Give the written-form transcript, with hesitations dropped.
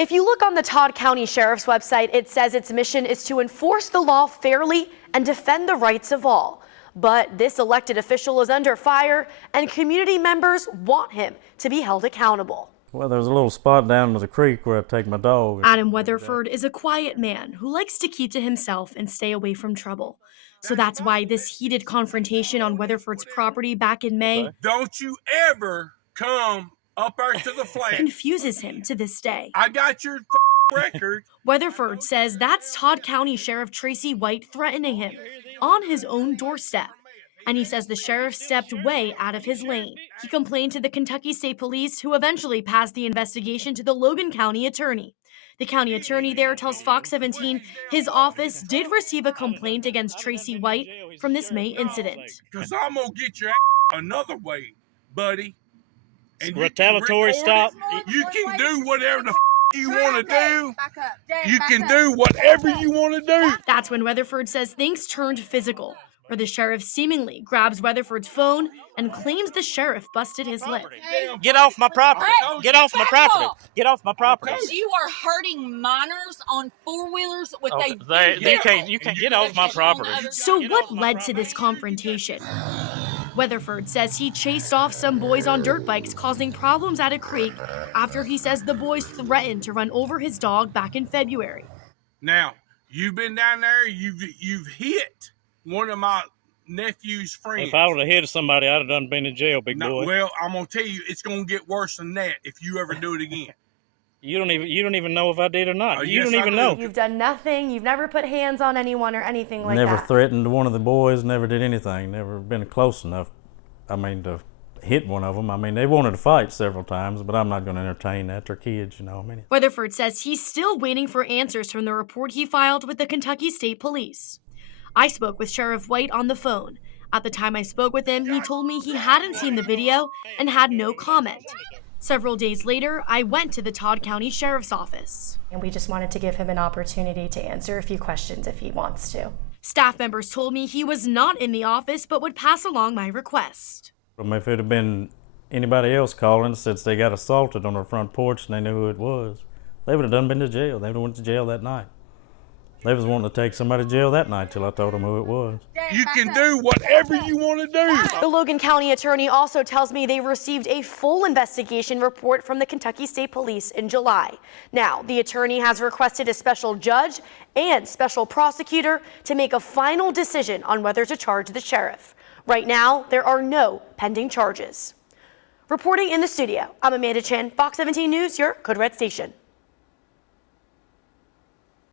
If you look on the Todd County Sheriff's website, it says its mission is to enforce the law fairly and defend the rights of all. But this elected official is under fire, and community members want him to be held accountable. Well, there's a little spot down to the creek where I take my dog. Adam Weatherford is a quiet man who likes to keep to himself and stay away from trouble. So that's why this heated confrontation on Weatherford's property back in May Don't you ever come up there to the flat. Confuses him to this day. I got your record. Weatherford says that's Todd County Sheriff Tracy White threatening him on his own doorstep. And he says the sheriff stepped way out of his lane. He complained to the Kentucky State Police, who eventually passed the investigation to the Logan County attorney. The county attorney there tells Fox 17 his office did receive a complaint against Tracy White from this May incident. Because I'm going to get your another way, buddy. And retaliatory stop. You can do whatever the you want to do. You can do whatever you want to do. That's when Weatherford says things turned physical, where the sheriff seemingly grabs Weatherford's phone and claims the sheriff busted his lip. Get off my property. Get off my property. Get off my property. You are hurting minors on four-wheelers with You can't get off my property. So what led to this confrontation? Weatherford says he chased off some boys on dirt bikes, causing problems at a creek after he says the boys threatened to run over his dog back in February. Now, you've been down there, you've hit one of my nephew's friends. If I would have hit somebody, I'd have done been in jail, big boy. Well, I'm going to tell you, it's going to get worse than that if you ever do it again. You don't even know if I did or not. Oh, you yes, don't even know. You've done nothing. You've never put hands on anyone or anything like Never that. threatened one of the boys, never did anything, never been close enough, to hit one of them. They wanted to fight several times, but I'm not going to entertain that. They're kids, Weatherford says he's still waiting for answers from the report he filed with the Kentucky State Police. I spoke with Sheriff White on the phone. At the time I spoke with him, he told me he hadn't seen the video and had no comment. Several days later, I went to the Todd County Sheriff's Office. And we just wanted to give him an opportunity to answer a few questions if he wants to. Staff members told me he was not in the office but would pass along my request. If it had been anybody else calling since they got assaulted on their front porch and they knew who it was, they would have been to jail. They would have went to jail that night. They was wanting to take somebody to jail that night till I told them who it was. You can do whatever you want to do. The Logan County attorney also tells me they received a full investigation report from the Kentucky State Police in July. Now, the attorney has requested a special judge and special prosecutor to make a final decision on whether to charge the sheriff. Right now, there are no pending charges. Reporting in the studio, I'm Amanda Chan, Fox 17 News, your Code Red station.